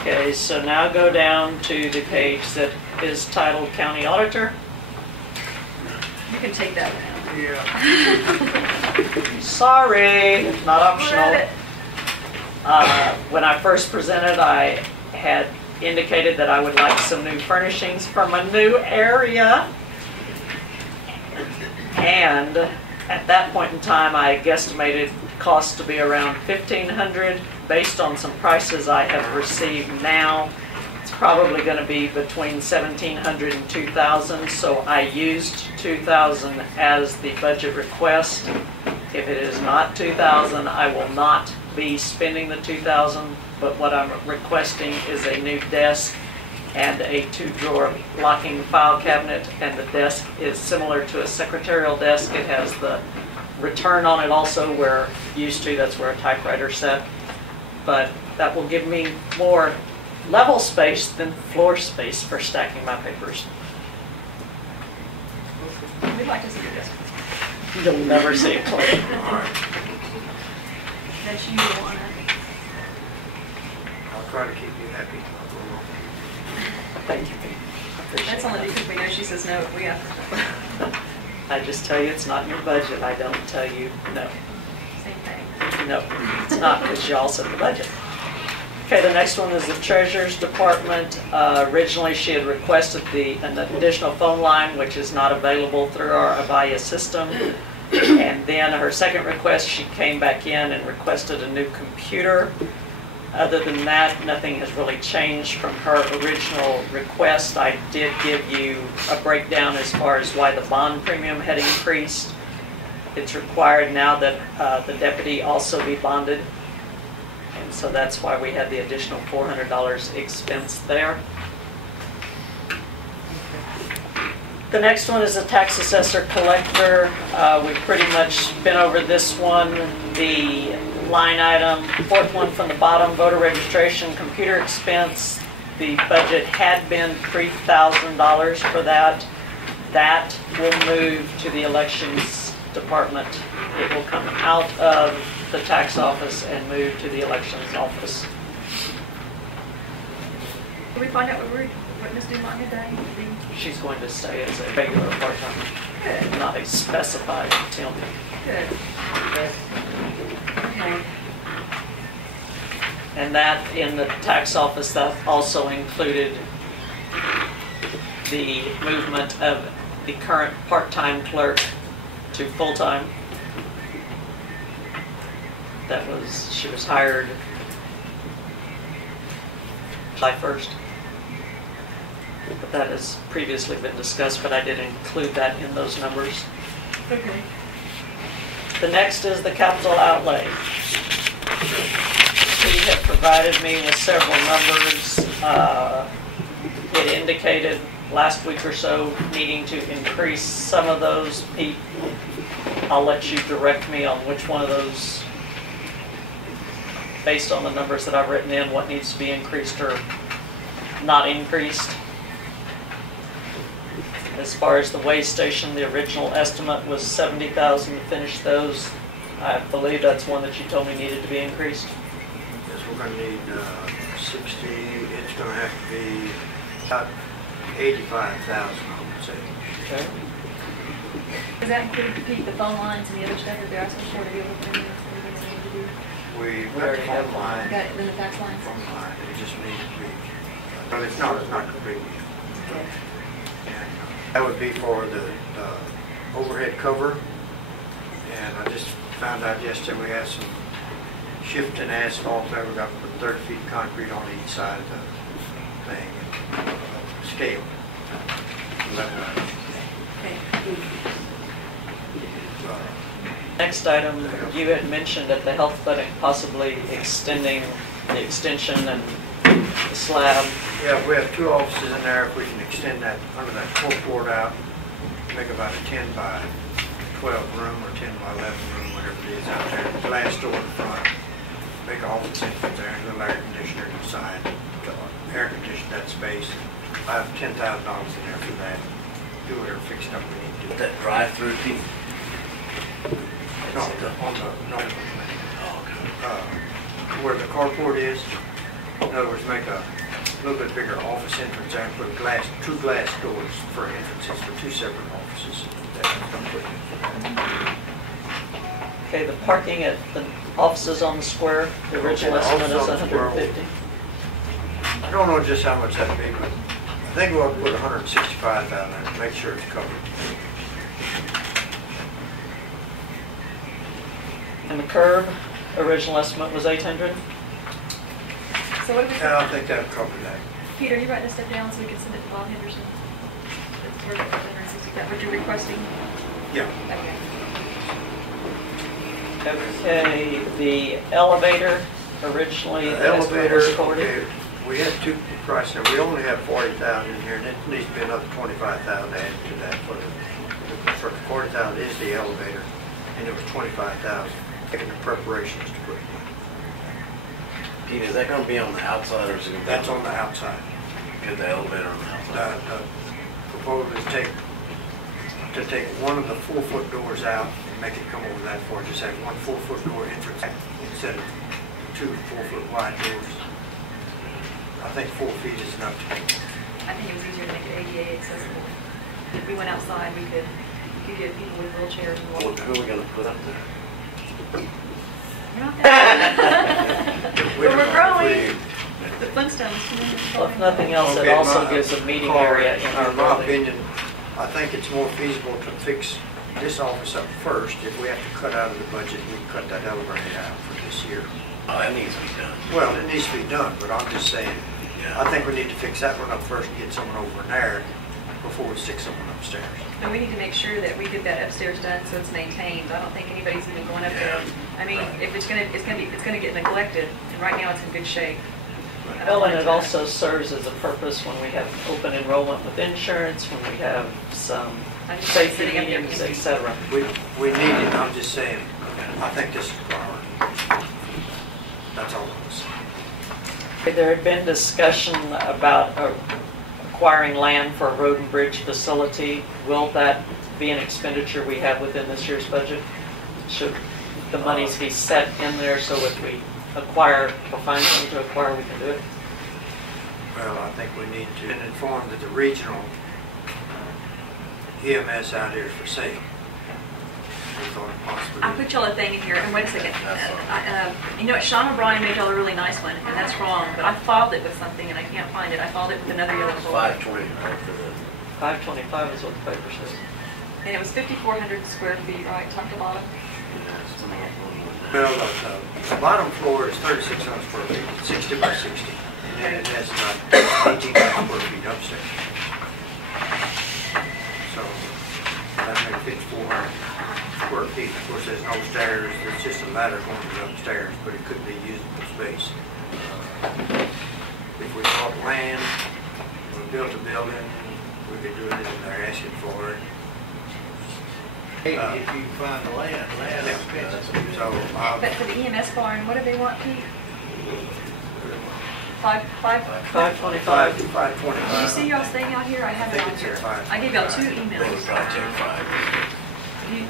Okay, so now go down to the page that is titled County Auditor. You can take that down. Yeah. Sorry, not Let optional. it. When I first presented, I had indicated that I would like some new furnishings from a new area. And at that point in time, I guesstimated costs to be around $1,500. Based on some prices I have received now, it's probably going to be between $1,700 and $2,000. So I used $2,000 as the budget request. If it is not $2,000, I will not be spending the $2,000, but what I'm requesting is a new desk and a 2-drawer locking file cabinet, and the desk is similar to a secretarial desk. It has the return on it also where used to, that's where a typewriter sat. But that will give me more level space than floor space for stacking my papers. We'd like to see your desk. You'll never see it clean. All right. That you want it. I'll try to keep you happy. Thank you. I appreciate That's only that. because we know she says no if we ask her. I just tell you it's not in your budget. I don't tell you no. Same thing. No, it's not because y'all set the budget. Okay, the next one is the Treasurer's Department. Originally, she had requested an additional phone line, which is not available through our Avaya system. And then her second request, she came back in and requested a new computer. Other than that, nothing has really changed from her original request. I did give you a breakdown as far as why the bond premium had increased. It's required now that the deputy also be bonded. And so that's why we had the additional $400 expense there. The next one is a tax assessor collector. We've pretty much been over this one. The line item, fourth one from the bottom, voter registration, computer expense. The budget had been $3,000 for that. That will move to the elections department. It will come out of the tax office and move to the elections office. Did we find out what Ms. Dumont had done? She's going to stay as a regular part-timer, not a specified attendant. Good. Okay. And that, in the tax office, that also included the movement of the current part-time clerk to full-time. She was hired July 1st. But that has previously been discussed, but I did include that in those numbers. Okay. The next is the capital outlay. He had provided me with several numbers. It indicated last week or so needing to increase some of those. Pete, I'll let you direct me on which one of those, based on the numbers that I've written in, what needs to be increased or not increased. As far as the weigh station, the original estimate was $70,000 to finish those. I believe that's one that you told me needed to be increased. Yes, we're going to need 60, it's going to have to be about 85,000, I would say. Okay. Does that include, Pete, the phone lines and the other stuff that they're asking for to be able to do? We got the phone line. Got it, then the fax lines? Phone line, it just needs to be, but it's not complete. Okay. That would be for the overhead cover. And I just found out yesterday we had some shifting asphalt there. We got to put 30 feet of concrete on each side of the thing. Scale. Okay. Next item, you had mentioned at the health clinic possibly extending the extension and the slab. Yeah, we have two offices in there. If we can extend that under that carport out, make about a 10 by 12 room or 10 by 11 room, whatever it is out there. Glass door in front. Make an office entrance there, and a little air conditioner inside. Air condition that space. I have $10,000 in there for that. Do whatever fixing up we need to do. That drive-through piece? No, where the carport is. In other words, make a little bit bigger office entrance there and put two glass doors for entrances for two separate offices. Okay, the parking at the offices on the square, the original estimate is $150. I don't know just how much that'd be, but I think we'll put $165 down there to make sure it's covered. And the curb, original estimate was $800. So what do we? And I think that'll cover that. Peter, you write this stuff down so we can send it to Bob Henderson. It's worth $160. That what you're requesting? Yeah. Okay. Okay, the elevator, originally the estimate was 40. Okay, we had two prices there. We only have 40,000 in here, and it needs to be another 25,000 added to that. For the 40,000 is the elevator, and it was 25,000. Taking the preparations to put it in. Pete, is that going to be on the outside or is it going to be? That's on the outside. Get the elevator on the outside. Proposal is to take one of the 4-foot doors out and make it come over that far. Just have one 4-foot door entrance instead of two 4-foot wide doors. I think 4 feet is enough to make. I think it was easier to make it ADA accessible. If we went outside, we could get people with wheelchairs and walk. Who are we going to put up there? We're not there. But we're growing. Well, if nothing else, it Okay, also my gives a meeting car, area in our in my building. opinion, I think it's more feasible to fix this office up first. If we have to cut out of the budget, we can cut that elevator out for this year. Oh, that needs to be done. Well, it needs to be done, but I'm just saying, Yeah. I think we need to fix that one up first and get someone over there before we stick someone upstairs. But we need to make sure that we get that upstairs done so it's maintained. I don't think anybody's even going up there. I mean, if it's gonna get neglected, and right now it's in good shape. I don't Well, want and it to- also serves as a purpose when we have open enrollment with insurance, when we have some I'm just safety sitting up there meetings, thinking. et cetera. We need it, I'm just saying, I think this is a priority. That's all I'm saying. There had been discussion about acquiring land for a road and bridge facility. Will that be an expenditure we have within this year's budget? Should the monies be set in there so if we acquire or find something to acquire, we can do it? Well, I think we need to inform that the regional EMS out here is for sale. We thought it possibly. I put y'all a thing in here, and wait a second. You know what, Sean O'Brien made y'all a really nice one, and that's wrong, but I filed it with something and I can't find it. I filed it with another yellow folder. 520 for the 525 is what the paper says. And it was 5,400 square feet, right, top to bottom? Well, the bottom floor is 3,600 square feet, 60 by 60. And then it has about 1,800 square feet upstairs. So that makes 5,400 square feet. Of course, there's no stairs, it's just a ladder going to the upstairs, but it could be usable space. If we bought land, we built a building, we could do it in there, asking for it. Hey, if you find the land is expensive. So, But for the EMS barn, what do they want, Pete? 525? 525. 525. Did you see y'all's thing out here? I have it I on think it's here. at 5. I gave y'all 2 They would emails. probably take 5. You-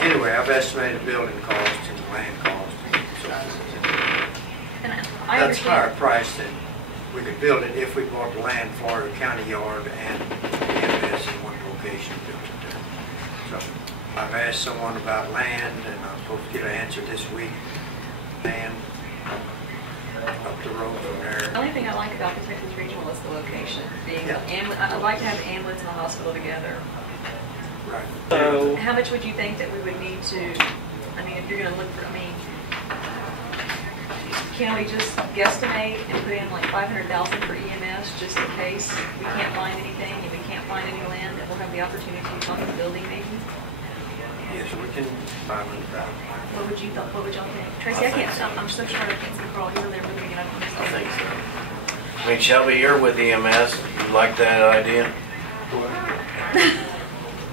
Anyway, I've estimated building costs and land costs and so forth. And I That's higher understand. price than we could build it if we bought the land for the county yard and EMS in one location and built it there. So I've asked someone about land and I'm supposed to get an answer this week. Land up the road from The there. only thing I like about the Texas Regional is the location, being, Yeah. I'd like to have the ambulance and the hospital together. Right. So, How much would you think that we would need to, I mean, if you're gonna look for, I mean, can we just guesstimate and put in like 500,000 for EMS just in case we can't find anything and we can't find any land that we'll have the opportunity to on the building maybe? Yes, we can buy one. What would you, what would y'all think? Tracy, I can't, I'm so sorry I can't see Carl, you were there really, and I don't I think understand. so. I mean, Shelby, you're with EMS. You like that idea?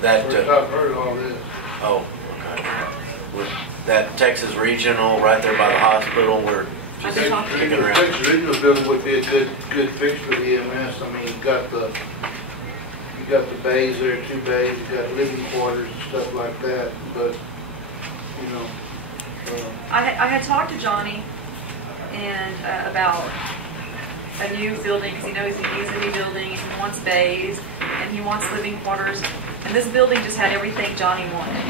That, First I've heard all this. oh, okay. With that Texas Regional right there by the hospital, we're I've just been talking. kicking The around. Texas Regional Building would be a good fix for the EMS. I mean, you got the bays there, 2 bays, you got living quarters and stuff like that, but, you know, I had talked to Johnny and about a new building, because he knows he needs a new building, and he wants bays, and he wants living quarters, and this building just had everything Johnny wanted.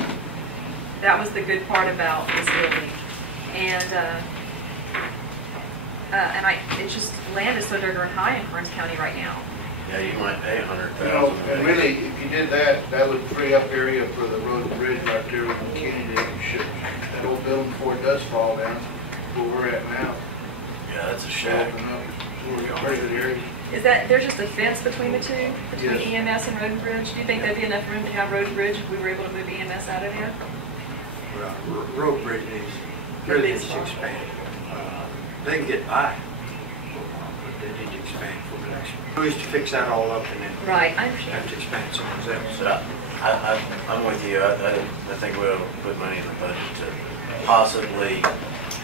That was the good part about this building. And it's just, land is so darn high in Karnes County right now. Yeah, you might pay you know, 100,000. and really, if you did that, that would free up area for the road and bridge right there with McKinney that you should, that old building before it does fall down, where we're at now. Yeah, that's a Should shack. open up, so we're got pretty good area. Is that, there's just a fence between the two, between Yes. EMS and road and bridge? Do you think there'd be enough room to have road and bridge if we were able to move EMS out of there? Well, road bridge really needs to expand. They can get by, but they need to expand for the next one. We used to fix that all up and then Right, I have understand. to expand somewhere else. But I'm with you. I think we ought to put money in the budget to possibly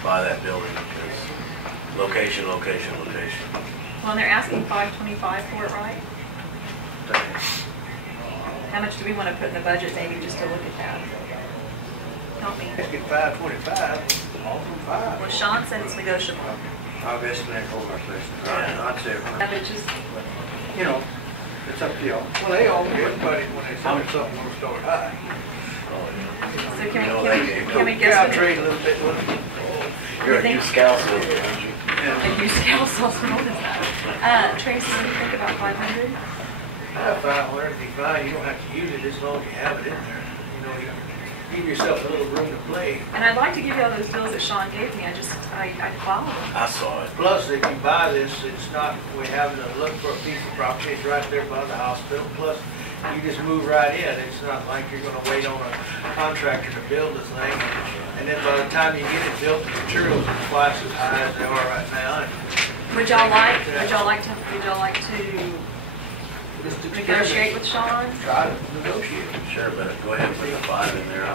buy that building because location. Well, and they're asking 525 for it, right? How much do we want to put in the budget maybe just to look at that? Help me. Let's get 525, all from 5. Well, Sean said it's negotiable. I've estimated all our places. I'd say, Yeah, but just, you know, it's up to y'all. Well, they all, everybody, when they say something, will start high. so can You know, we Yeah, I'll guess? trade a little bit with them. You're a new scout, aren't you? A used council, so what is that? Tracy, what do you think about 500? I find where it'd be fine, you don't have to use it as long as you have it in there. You know, you give yourself a little room to play. And I'd like to give you all those deals that Sean gave me, I follow them. I saw it. Plus, if you buy this, it's not, we having to look for a piece of property, it's right there by the hospital. Plus, you just move right in, it's not like you're gonna wait on a contractor to build this thing. And then by the time you get it built, the materials are twice as high as they are right now. Would y'all like to Just to negotiate with Sean? Try to negotiate. Sure, but go ahead and put the 5 in there.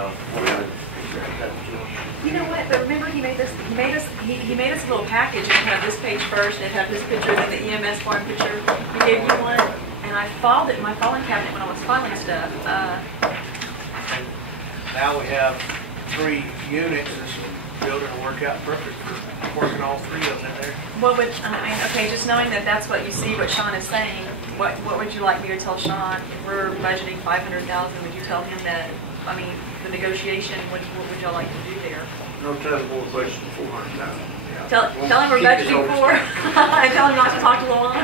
You know what, but remember he made us a little package, and had this page first, and it had this picture, and then the EMS form picture. He gave you one, and I filed it in my filing cabinet when I was filing stuff. And now we have 3 units, this building will work out perfect for working all 3 of them in there. What would, okay, just knowing that that's what you see, what Sean is saying, what would you like me to tell Sean? If we're budgeting 500,000, would you tell him that, I mean, the negotiation, what would y'all like to do there? No, tell them more questions than 400,000. Tell him we're budgeting for, and tell him not to talk to Luana.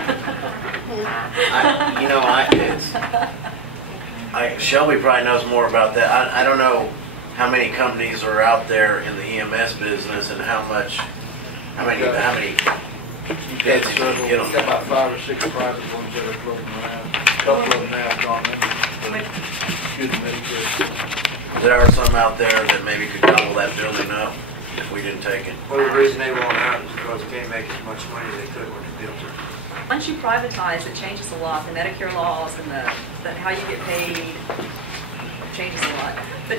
Shelby probably knows more about that. I don't know how many companies are out there in the EMS business and how many bids you can get Got them. about 5 or 6 private ones that are floating around. A couple of them now gone in. Good Medicare. There are some out there that maybe could gobble that building up if we didn't take it. Well, the reason they won't out is because they can't make as much money as they could when they built it. Once you privatize, it changes a lot. The Medicare laws and the how you get paid changes a lot. But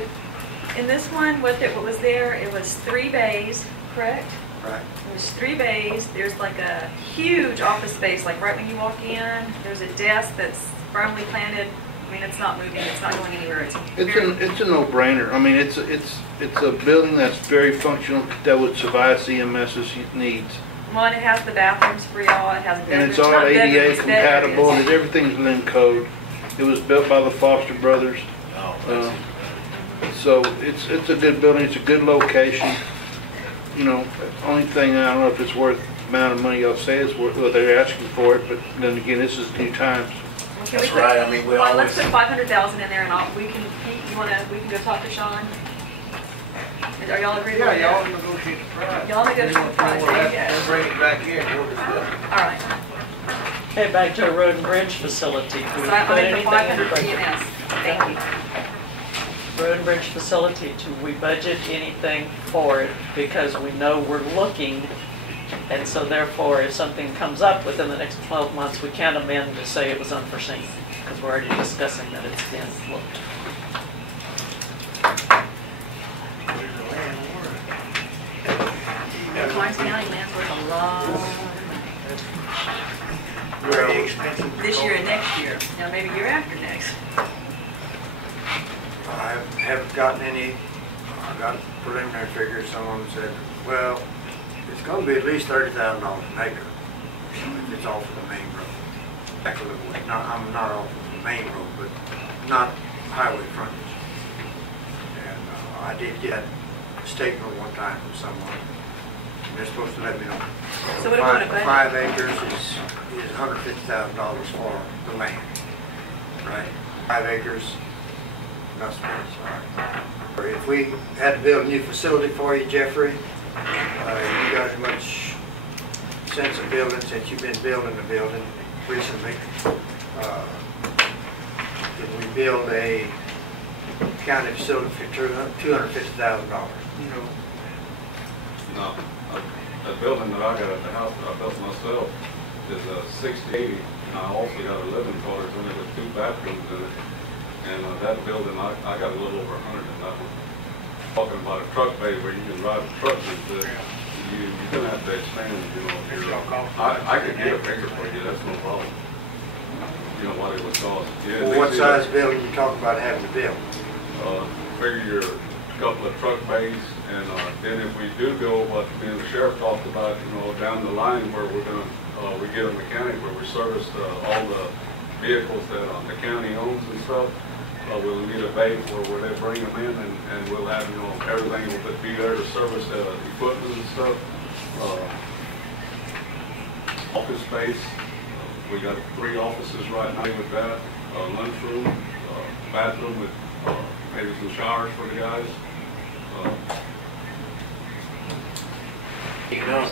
in this one, what was there? It was 3 bays, correct? Right. It was 3 bays. There's like a huge office space, like right when you walk in. There's a desk that's firmly planted. I mean, it's not moving. It's not going anywhere. It's a no-brainer. I mean, it's a building that's very functional that would suffice EMS's needs. Well, and it has the bathrooms for y'all. It has bedrooms. And it's all not bedrooms, ADA it's compatible, bedrooms. and everything's within code. It was built by the Foster brothers. So it's a good building. It's a good location. You know, only thing, I don't know if it's worth the amount of money y'all say is worth what they're asking for it, but then again, this is new times. Okay, That's right. I mean, we always. Let's put 500,000 in there, and we can go talk to Sean. Are y'all agreed? Yeah, y'all negotiate the price. Y'all negotiate the price. There you go. Then bring it back here and we'll discuss it. All right. Okay, back to our road and bridge facility. Do we So I'm put in anything for in the 500 budget? EMS. Thank you. Road and bridge facility, do we budget anything for it? Because we know we're looking, and so therefore, if something comes up within the next 12 months, we can't amend to say it was unforeseen, because we're already discussing that it's been looked. There's a landlord. Karnes County land's worth a lot of Very expensive. money. This year and next year. Now, maybe year after next. I haven't gotten any, I got preliminary figures. Someone said, well, it's gonna be at least $30,000 an acre. If it's off of the main road. Back a little way. I'm not off of the main road, but not highway frontage. And I did get a statement one time from someone. And they're supposed to let me know. So what do we want to budget? 5 acres is $150,000 for the land, right? 5 acres, not sorry. If we had to build a new facility for you, Jeffrey, you got as much sense of building since you've been building the building recently. If we build a county facility for $250,000? No, that building that I got at the house that I built myself is a 6080, and I also got a living quarters in it with 2 bathrooms in it. And that building, I got a little over 100 in that one. Talking about a truck bay where you can drive a truck into, you're gonna have to expand, I could get a figure for you, that's no problem. You know what it would cost. Yeah, Well, what size building you talking about having to build? Figure your couple of truck bays, and then if we do go, what me and the sheriff talked about, down the line where we're gonna, we get a mechanic where we service all the vehicles that the county owns and stuff. We'll need a bay where they bring them in, and we'll have, everything will be there to service the equipment and stuff. Office space, we got 3 offices right now with that, lunchroom, bathroom with maybe some showers for the guys. You know,